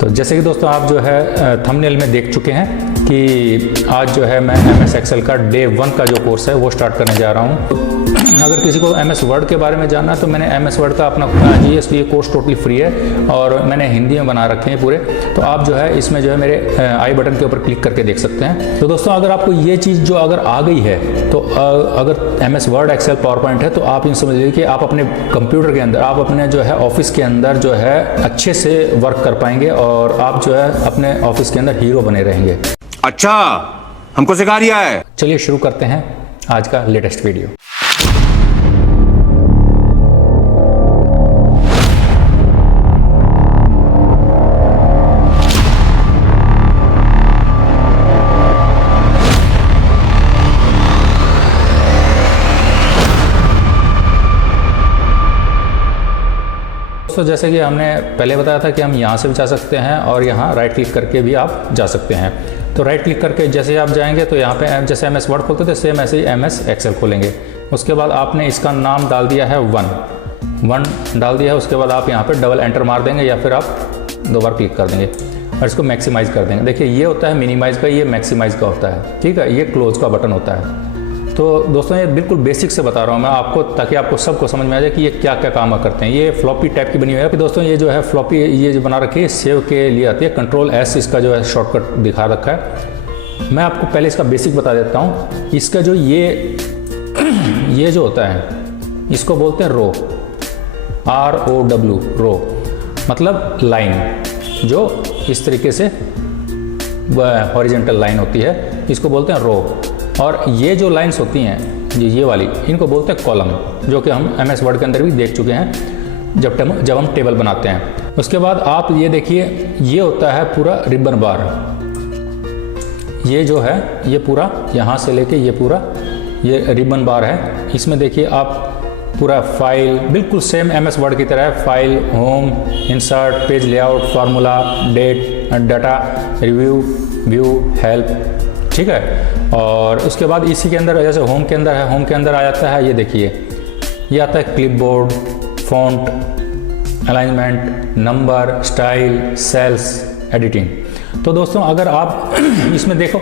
तो जैसे कि दोस्तों आप जो है थंबनेल में देख चुके हैं कि आज जो है मैं MS एक्सेल का डे 1 का जो कोर्स है वो स्टार्ट करने जा रहा हूँ। अगर किसी को MS वर्ड के बारे में जानना है तो मैंने MS वर्ड का अपना ये कोर्स टोटली फ्री है और मैंने हिंदी में बना रखे हैं पूरे। तो आप जो है इसमें जो है मेरे आई बटन के ऊपर क्लिक करके देख सकते हैं। तो दोस्तों अगर आपको ये चीज़ जो अगर आ गई है तो अगर MS Word Excel PowerPoint है तो आप इन समझ लीजिए कि आप अपने कंप्यूटर के अंदर, आप अपने जो है ऑफिस के अंदर जो है अच्छे से वर्क कर पाएंगे और आप जो है अपने ऑफिस के अंदर हीरो बने रहेंगे। अच्छा, हमको सिखा रिया है। चलिए शुरू करते हैं आज का लेटेस्ट वीडियो। दोस्तों जैसे कि हमने पहले बताया था कि हम यहाँ से भी जा सकते हैं और यहाँ राइट क्लिक करके भी आप जा सकते हैं। तो राइट क्लिक करके जैसे आप जाएंगे तो यहाँ पे जैसे MS वर्ड खोलते थे सेम ऐसे ही MS एक्सेल खोलेंगे। उसके बाद आपने इसका नाम डाल दिया है 1 डाल दिया है। उसके बाद आप यहाँ पे डबल एंटर मार देंगे या फिर आप 2 बार क्लिक कर देंगे और इसको मैक्सिमाइज़ कर देंगे। देखिए ये होता है मिनिमाइज़ का, ये मैक्सिमाइज़ का होता है, ठीक है। ये क्लोज का बटन होता है। तो दोस्तों ये बिल्कुल बेसिक से बता रहा हूँ मैं आपको ताकि आपको सबको समझ में आ जाए कि ये क्या क्या काम करते हैं। ये फ्लॉपी टाइप की बनी हुई है। दोस्तों ये जो है फ्लॉपी ये जो बना रखी है सेव के लिए आती है। Ctrl+S इसका जो है शॉर्टकट दिखा रखा है। मैं आपको पहले इसका बेसिक बता देता हूँ। इसका जो ये जो होता है इसको बोलते हैं रो, ROW रो, मतलब लाइन जो इस तरीके से हॉरिजेंटल लाइन होती है, इसको बोलते हैं रो। और ये जो लाइंस होती हैं ये वाली, इनको बोलते हैं कॉलम, जो कि हम MS वर्ड के अंदर भी देख चुके हैं जब हम टेबल बनाते हैं। उसके बाद आप ये देखिए ये होता है पूरा रिबन बार। ये जो है ये पूरा यहाँ से लेके ये पूरा ये रिबन बार है। इसमें देखिए आप पूरा फाइल बिल्कुल सेम MS वर्ड की तरह है। File, home, insert, page layout, formula, date, data, review, view, help, ठीक है। और उसके बाद इसी के अंदर जैसे होम के अंदर है, होम के अंदर आ जाता है ये देखिए ये आता है clipboard, font, alignment, number, style, cells, editing. तो दोस्तों अगर आप इसमें देखो,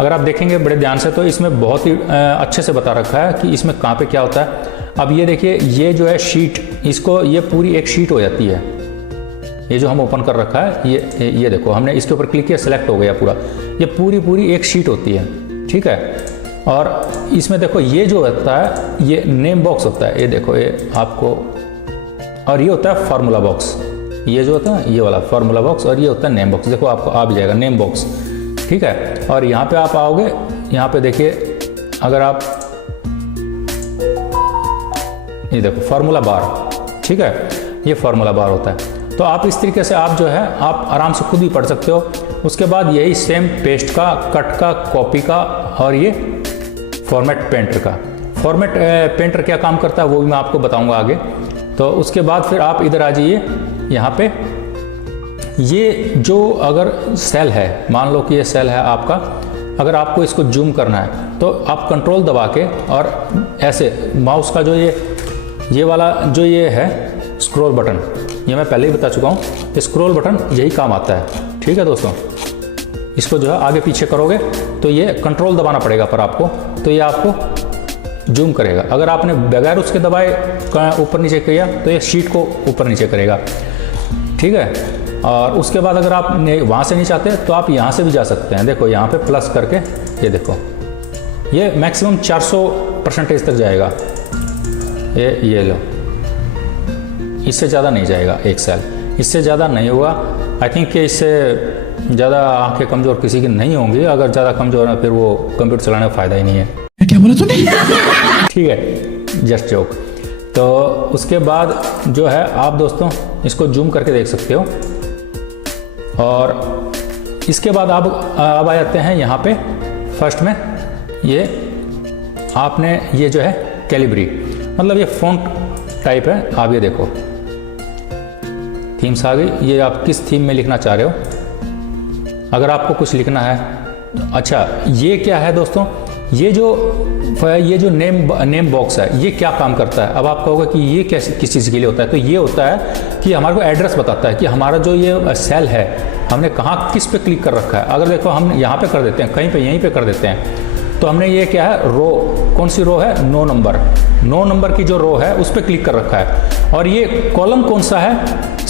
अगर आप देखेंगे बड़े ध्यान से तो इसमें बहुत ही अच्छे से बता रखा है कि इसमें कहाँ पे क्या होता है। अब ये देखिए ये जो है शीट, इसको ये पूरी एक शीट हो जाती है। ये जो हम ओपन कर रखा है ये देखो हमने इसके ऊपर क्लिक किया, सेलेक्ट हो गया पूरा। ये पूरी एक शीट होती है, ठीक है। और इसमें देखो ये जो होता है ये नेम बॉक्स होता है, ये देखो ये आपको, और ये होता है फार्मूला बॉक्स। ये जो होता है ये वाला फार्मूला बॉक्स और ये होता है नेम बॉक्स। देखो आपको आ भी जाएगा नेम बॉक्स, ठीक है। और यहाँ पे आप आओगे, यहाँ पे देखिए अगर आप ये देखो फार्मूला बार, ठीक है, ये फार्मूला बार होता है। तो आप इस तरीके से आप जो है आप आराम से खुद भी पढ़ सकते हो। उसके बाद यही सेम पेस्ट का, कट का, कॉपी का और ये फॉर्मेट पेंटर का। फॉर्मेट पेंटर क्या काम करता है वो भी मैं आपको बताऊंगा आगे। तो उसके बाद फिर आप इधर आ जाइए, यहाँ पे ये जो अगर सेल है, मान लो कि ये सेल है आपका, अगर आपको इसको जूम करना है तो आप कंट्रोल दबा के और ऐसे माउस का जो ये वाला जो ये है स्क्रॉल बटन, ये मैं पहले ही बता चुका हूँ, स्क्रॉल बटन यही काम आता है, ठीक है दोस्तों। इसको जो है आगे पीछे करोगे तो ये कंट्रोल दबाना पड़ेगा पर आपको, तो ये आपको जूम करेगा। अगर आपने बगैर उसके दबाए ऊपर नीचे किया तो ये शीट को ऊपर नीचे करेगा, ठीक है। और उसके बाद अगर आप वहाँ से नहीं चाहते तो आप यहाँ से भी जा सकते हैं। देखो यहाँ पे प्लस करके ये देखो ये मैक्सिमम 400% तक जाएगा। ये लो, इससे ज़्यादा नहीं जाएगा एक सेल, इससे ज़्यादा नहीं होगा। आई थिंक कि इससे ज़्यादा आंखें कमज़ोर किसी की नहीं होंगी। अगर ज़्यादा कमज़ोर है फिर वो कंप्यूटर चलाने का फ़ायदा ही नहीं है। क्या बोला तूने? ठीक है, जस्ट जोक। तो उसके बाद जो है आप दोस्तों इसको जूम करके देख सकते हो। और इसके बाद आप अब आ जाते हैं यहाँ पे फर्स्ट में, ये आपने ये जो है कैलिब्री, मतलब ये फ़ॉन्ट टाइप है। आप ये देखो थीम्स आ गई, ये आप किस थीम में लिखना चाह रहे हो। अगर आपको कुछ लिखना है, अच्छा ये क्या है दोस्तों, ये जो नेम बॉक्स है ये क्या काम करता है। अब आप कहोगे कि ये किस चीज़ के लिए होता है, तो ये होता है कि हमारे को एड्रेस बताता है कि हमारा जो ये सेल है हमने कहाँ किस पे क्लिक कर रखा है। अगर देखो हम यहाँ पे कर देते हैं, कहीं पे यहीं पे कर देते हैं, तो हमने ये क्या है, रो, कौन सी रो है, 9 नंबर की जो रो है उस पर क्लिक कर रखा है। और ये कॉलम कौन सा है,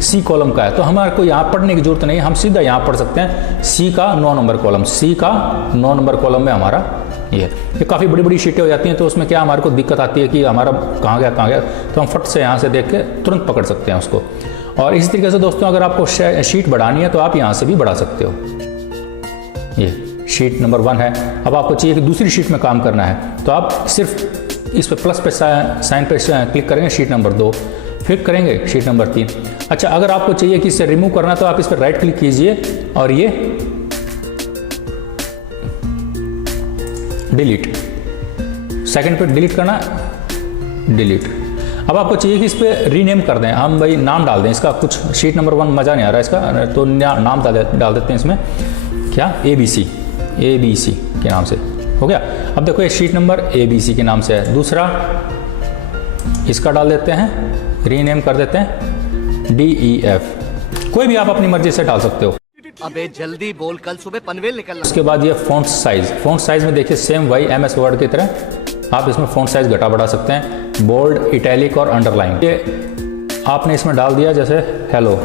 सी कॉलम का है। तो हमारे को यहाँ पढ़ने की जरूरत नहीं है, हम सीधा यहाँ पढ़ सकते हैं सी का 9 नंबर कॉलम, सी का 9 नंबर कॉलम में हमारा ये काफ़ी बड़ी बड़ी शीटें हो जाती हैं, तो उसमें क्या हमारे को दिक्कत आती है कि हमारा कहाँ गया, तो हम फट से यहाँ से देख के तुरंत पकड़ सकते हैं उसको। और इसी तरीके से दोस्तों अगर आपको शीट बढ़ानी है तो आप यहाँ से भी बढ़ा सकते हो। ये शीट नंबर 1 है। अब आपको चाहिए कि दूसरी शीट में काम करना है, तो आप सिर्फ इस पे प्लस पे साइन पे क्लिक करेंगे, शीट नंबर 2, फिर करेंगे शीट नंबर 3। अच्छा, अगर आपको चाहिए कि इसे रिमूव करना है तो आप इस पर राइट क्लिक कीजिए और ये डिलीट, सेकंड पे डिलीट करना, डिलीट। अब आपको चाहिए कि इस पर रीनेम कर दें, हम भाई नाम डाल दें इसका, कुछ शीट नंबर 1 मज़ा नहीं आ रहा है इसका, तो नाम डाल देते हैं इसमें, क्या, ABC के नाम से हो गया। अब देखो ये शीट नंबर ABC के नाम से है। दूसरा इसका डाल देते हैं, रीनेम कर देते हैं DEF, कोई भी आप अपनी मर्जी से डाल सकते हो। अबे जल्दी बोल, कल सुबह पनवेल निकलना। उसके बाद ये फ़ॉन्ट साइज़ में देखिए सेम वही MS वर्ड की तरह आप इसमें फ़ॉन्ट साइज़ घटा बढ़ा सकते हैं, बोल्ड, इटैलिक और अंडरलाइन। ये आपने इसमें डाल दिया जैसे हेलो,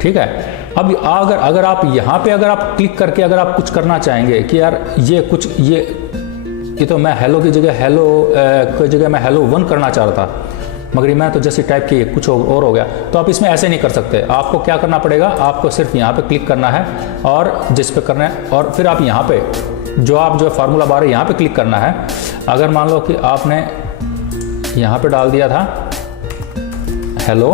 ठीक है। अब अगर आप यहाँ पे अगर आप क्लिक करके अगर आप कुछ करना चाहेंगे कि यार ये तो मैं हेलो की जगह मैं हेलो 1 करना चाह रहा था, मगर मैं तो जैसे टाइप किए कुछ और हो गया, तो आप इसमें ऐसे नहीं कर सकते। आपको क्या करना पड़ेगा, आपको सिर्फ यहाँ पे क्लिक करना है और जिस पे करना है, और फिर आप यहाँ पे जो फार्मूला बार है यहाँ पे क्लिक करना है। अगर मान लो कि आपने यहाँ पे डाल दिया था हेलो,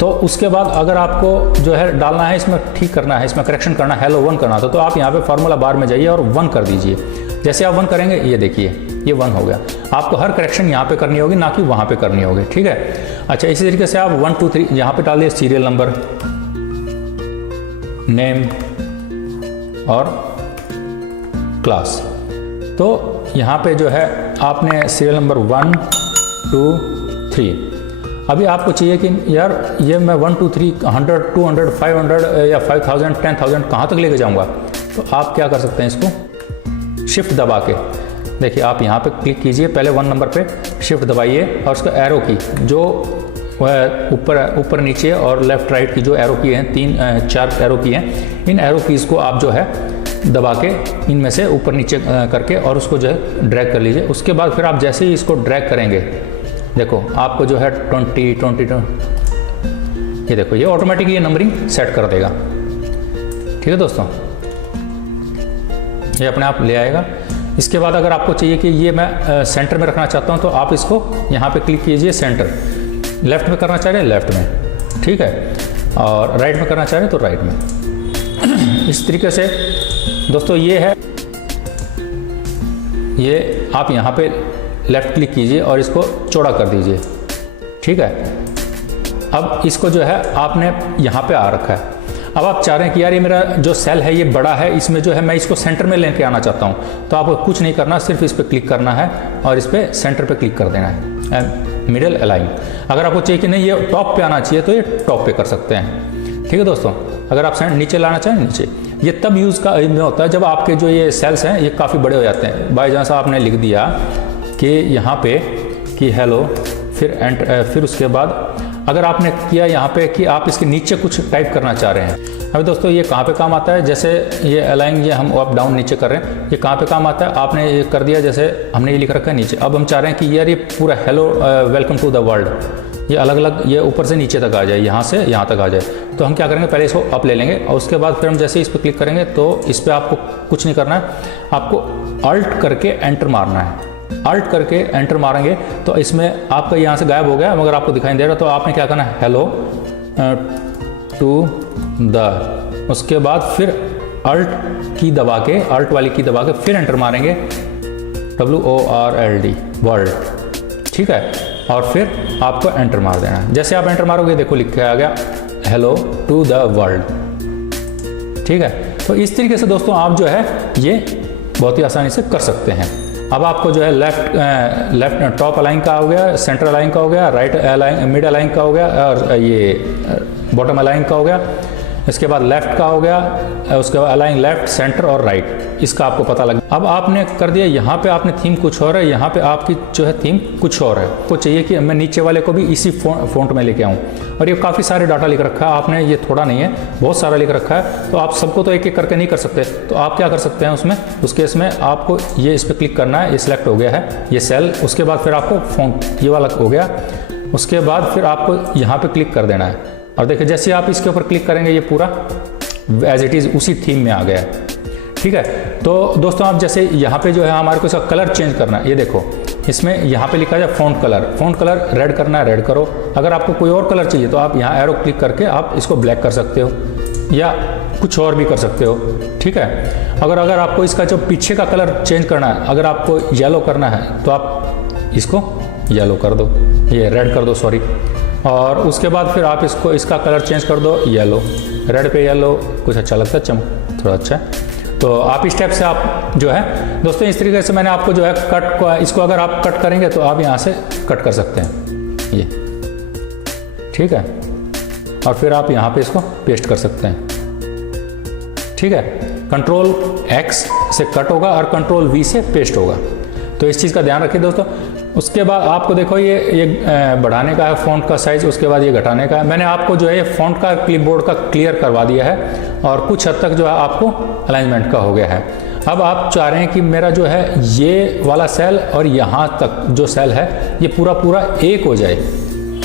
तो उसके बाद अगर आपको जो है डालना है इसमें ठीक करना है, इसमें करेक्शन करना है, हेलो 1 करना था, तो आप यहाँ पे फार्मूला बार में जाइए और 1 कर दीजिए। जैसे आप 1 करेंगे ये देखिए ये 1 हो गया। आपको हर करेक्शन यहाँ पे करनी होगी, ना कि वहाँ पे करनी होगी, ठीक है। अच्छा, इसी तरीके से आप 1 2 3 यहाँ पे डाल दिए, सीरियल नंबर, नेम और क्लास। तो यहाँ पे जो है आपने सीरियल नंबर 1 2 3। अभी आपको चाहिए कि यार ये मैं 1 2 3 100 200 500 या 5000 10,000 कहाँ तक लेके जाऊँगा, तो आप क्या कर सकते हैं, इसको शिफ्ट दबा के देखिए, आप यहाँ पे क्लिक कीजिए, पहले 1 नंबर पे शिफ्ट दबाइए और उसका एरो की जो ऊपर नीचे और लेफ्ट राइट की जो एरो की हैं, 3 4 एरो की हैं, इन एरो कीज़ को आप जो है दबा के इनमें से ऊपर नीचे करके और उसको जो है ड्रैग कर लीजिए। उसके बाद फिर आप जैसे ही इसको ड्रैग करेंगे, देखो आपको जो है 20 ये देखो ये ऑटोमेटिक ये नंबरिंग सेट कर देगा, ठीक है दोस्तों, ये अपने आप ले आएगा। इसके बाद अगर आपको चाहिए कि ये मैं सेंटर में रखना चाहता हूँ, तो आप इसको यहाँ पे क्लिक कीजिए, सेंटर, लेफ्ट में करना चाह रहे हैं लेफ्ट में, ठीक है, और राइट में करना चाह रहे हैं तो राइट में। इस तरीके से दोस्तों ये है, ये आप यहाँ पे लेफ्ट क्लिक कीजिए और इसको चौड़ा कर दीजिए, ठीक है। अब इसको जो है आपने यहाँ पे आ रखा है। अब आप चाह रहे हैं कि यार ये मेरा जो सेल है ये बड़ा है, इसमें जो है मैं इसको सेंटर में लेके आना चाहता हूँ, तो आपको कुछ नहीं करना, सिर्फ इस पर क्लिक करना है और इस पर सेंटर पे क्लिक कर देना है, मिडिल अलाइन। अगर आपको चाहिए कि नहीं ये टॉप पे आना चाहिए तो ये टॉप पे कर सकते हैं, ठीक है दोस्तों। अगर आप नीचे लाना चाहें नीचे, ये तब यूज़ का में होता है जब आपके जो ये सेल्स हैं ये काफ़ी बड़े हो जाते हैं। बाई चांस आपने लिख दिया कि यहाँ पे कि हेलो, फिर उसके बाद अगर आपने किया यहाँ पे कि आप इसके नीचे कुछ टाइप करना चाह रहे हैं। अभी दोस्तों ये कहाँ पे काम आता है, जैसे ये अलाइन ये हम अप डाउन नीचे कर रहे हैं, ये कहाँ पे काम आता है, आपने ये कर दिया, जैसे हमने ये लिख रखा है नीचे। अब हम चाह रहे हैं कि यार ये पूरा hello welcome to the world ये अलग अलग ये ऊपर से नीचे तक आ जाए, यहाँ से यहाँ तक आ जाए। तो हम क्या करेंगे, पहले इसको अप ले लेंगे और उसके बाद फिर हम जैसे इस पर क्लिक करेंगे तो इस पर आपको कुछ नहीं करना है, आपको अल्ट करके एंटर मारना है। अल्ट करके एंटर मारेंगे तो इसमें आपका यहाँ से गायब हो गया, मगर आपको दिखाई दे रहा, तो आपने क्या करना है, हेलो टू द, उसके बाद फिर अल्ट की दबा के, अल्ट वाली की दबा के फिर एंटर मारेंगे, WORLD वर्ल्ड, ठीक है, और फिर आपको एंटर मार देना है। जैसे आप एंटर मारोगे देखो लिख के आ गया हेलो टू द वर्ल्ड, ठीक है। तो इस तरीके से दोस्तों आप जो है ये बहुत ही आसानी से कर सकते हैं। अब आपको जो है लेफ्ट टॉप अलाइन का हो गया, सेंटर अलाइन का हो गया, राइट अलाइन, मिड अलाइन का हो गया और ये बॉटम अलाइन का हो गया, इसके बाद लेफ्ट का हो गया, उसके बाद अलाइन लेफ्ट, सेंटर और राइट, इसका आपको पता लग। अब आपने कर दिया, यहाँ पे आपने थीम कुछ और है, यहाँ पे आपकी जो है थीम कुछ और है। आपको चाहिए कि मैं नीचे वाले को भी इसी फॉन्ट में लेके आऊँ, और ये काफ़ी सारे डाटा लिख रखा है आपने, ये थोड़ा नहीं है, बहुत सारा लिख रखा है, तो आप सबको तो एक एक करके नहीं कर सकते। तो आप क्या कर सकते हैं उसमें, उस केस में आपको ये इस पर क्लिक करना है, ये सिलेक्ट हो गया है ये सेल, उसके बाद फिर आपको फॉन्ट ये वाला हो गया, उसके बाद फिर आपको यहाँ पे क्लिक कर देना है, और देखिए जैसे आप इसके ऊपर क्लिक करेंगे ये पूरा एज इट इज़ उसी थीम में आ गया है। ठीक है, तो दोस्तों आप जैसे यहाँ पे जो है हमारे को इसका कलर चेंज करना है, ये देखो इसमें यहाँ पे लिखा है फ़ॉन्ट कलर रेड करना है, रेड करो। अगर आपको कोई और कलर चाहिए तो आप यहाँ एरो क्लिक करके आप इसको ब्लैक कर सकते हो या कुछ और भी कर सकते हो। ठीक है, अगर आपको इसका जो पीछे का कलर चेंज करना है, अगर आपको येलो करना है तो आप इसको येलो कर दो, ये रेड कर दो सॉरी, और उसके बाद फिर आप इसका कलर चेंज कर दो येलो, रेड पे येलो कुछ अच्छा लगता है, चमक थोड़ा अच्छा है। तो आप इस टाइप से आप जो है दोस्तों इस तरीके से मैंने आपको जो है कट को, इसको अगर आप कट करेंगे तो आप यहाँ से कट कर सकते हैं ये, ठीक है, और फिर आप यहाँ पे इसको पेस्ट कर सकते हैं। ठीक है, कंट्रोल X से कट होगा और कंट्रोल V से पेस्ट होगा, तो इस चीज़ का ध्यान रखिए दोस्तों। उसके बाद आपको देखो ये बढ़ाने का है फ़ॉन्ट का साइज़, उसके बाद ये घटाने का है। मैंने आपको जो है ये फ़ॉन्ट का क्लिपबोर्ड का क्लियर करवा दिया है और कुछ हद तक जो है आपको अलाइनमेंट का हो गया है। अब आप चाह रहे हैं कि मेरा जो है ये वाला सेल और यहाँ तक जो सेल है ये पूरा एक हो जाए,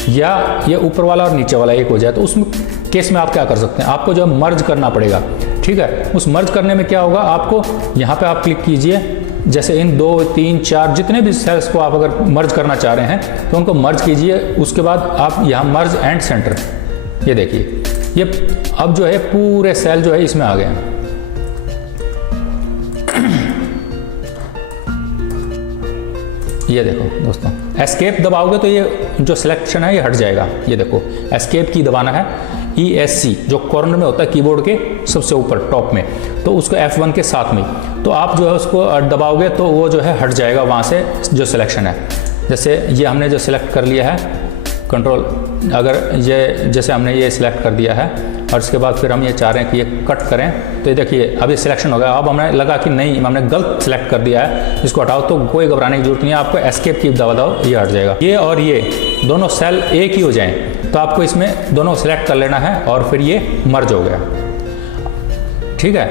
या ये ऊपर वाला और नीचे वाला एक हो जाए, तो उसमें केस में आप क्या कर सकते हैं, आपको जो है मर्ज करना पड़ेगा। ठीक है, उस मर्ज करने में क्या होगा, आपको यहाँ पे आप क्लिक कीजिए, जैसे इन 2, 3, 4 जितने भी सेल्स को आप अगर मर्ज करना चाह रहे हैं तो उनको मर्ज कीजिए। उसके बाद आप यहाँ मर्ज एंड सेंटर, ये देखिए ये अब जो है पूरे सेल जो है इसमें आ गए हैं। ये देखो दोस्तों, एस्केप दबाओगे तो ये जो सिलेक्शन है ये हट जाएगा। ये देखो एस्केप की दबाना है, ESC जो कॉर्नर में होता है कीबोर्ड के सबसे ऊपर टॉप में, तो उसको F1 के साथ में, तो आप जो है उसको दबाओगे तो वो जो है हट जाएगा वहाँ से जो सिलेक्शन है। जैसे ये हमने जो सिलेक्ट कर लिया है कंट्रोल, अगर ये जैसे हमने ये सिलेक्ट कर दिया है और इसके बाद फिर हम ये चाह रहे हैं कि ये कट करें, तो ये देखिए अब ये सिलेक्शन हो गया। अब हमें लगा कि नहीं हमने गलत सिलेक्ट कर दिया है, इसको हटाओ, तो कोई घबराने की जरूरत नहीं है, आपको एस्केप की दबा दो, ये हट जाएगा। ये और ये दोनों सेल एक ही हो जाएं, तो आपको इसमें दोनों सेलेक्ट कर लेना है और फिर ये मर्ज हो गया। ठीक है,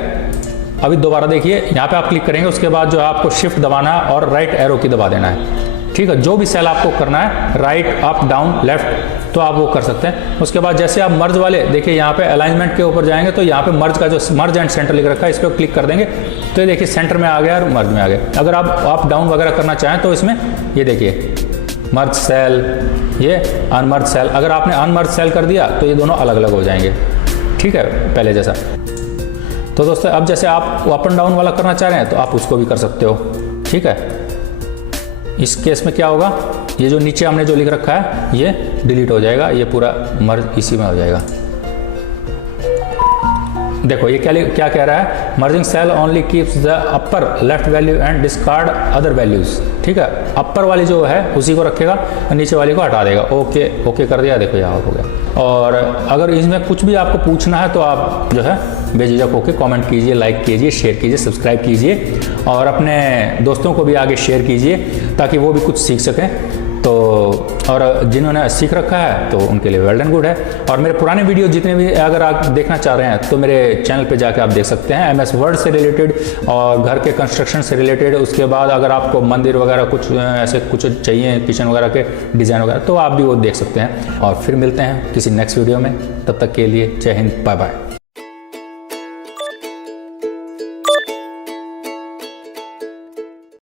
अभी दोबारा देखिए यहाँ पे आप क्लिक करेंगे, उसके बाद जो आपको शिफ्ट दबाना है और राइट एरो की दबा देना है। ठीक है, जो भी सेल आपको करना है राइट, अप, डाउन, लेफ्ट, तो आप वो कर सकते हैं। उसके बाद जैसे आप मर्ज वाले देखिए यहाँ पे अलाइनमेंट के ऊपर जाएंगे तो यहाँ पे मर्ज का जो मर्ज एंड सेंटर लिख रखा है इस पर क्लिक कर देंगे तो ये देखिए सेंटर में आ गया और मर्ज में आ गया। अगर आप अप डाउन वगैरह करना चाहें तो इसमें ये देखिए मर्ज सेल, ये अनमर्ज सेल, अगर आपने अनमर्ज सेल कर दिया तो ये दोनों अलग अलग हो जाएंगे। ठीक है, पहले जैसा। तो दोस्तों अब जैसे आप अप एंड डाउन वाला करना चाह रहे हैं तो आप उसको भी कर सकते हो। ठीक है, इस केस में क्या होगा, ये जो नीचे हमने जो लिख रखा है ये डिलीट हो जाएगा, ये पूरा मर्ज इसी में हो जाएगा। देखो ये क्या कह रहा है, merging cell only keeps the upper left value and discard other values. ठीक है, अपर वाली जो है उसी को रखेगा और नीचे वाली को हटा देगा। ओके कर दिया, देखो यहाँ हो गया। और अगर इसमें कुछ भी आपको पूछना है तो आप जो है बेझिझक होकर कमेंट कीजिए, लाइक कीजिए, शेयर कीजिए, सब्सक्राइब कीजिए और अपने दोस्तों को भी आगे शेयर कीजिए ताकि वो भी कुछ सीख सकें। तो और जिन्होंने सीख रखा है तो उनके लिए वेल एंड गुड है। और मेरे पुराने वीडियो जितने भी अगर आप देखना चाह रहे हैं तो मेरे चैनल पे जाके आप देख सकते हैं, MS वर्ड से रिलेटेड और घर के कंस्ट्रक्शन से रिलेटेड। उसके बाद अगर आपको मंदिर वगैरह कुछ ऐसे कुछ चाहिए, किचन वगैरह के डिज़ाइन वगैरह, तो आप भी वो देख सकते हैं। और फिर मिलते हैं किसी नेक्स्ट वीडियो में, तब तक के लिए जय हिंद, बाय बाय।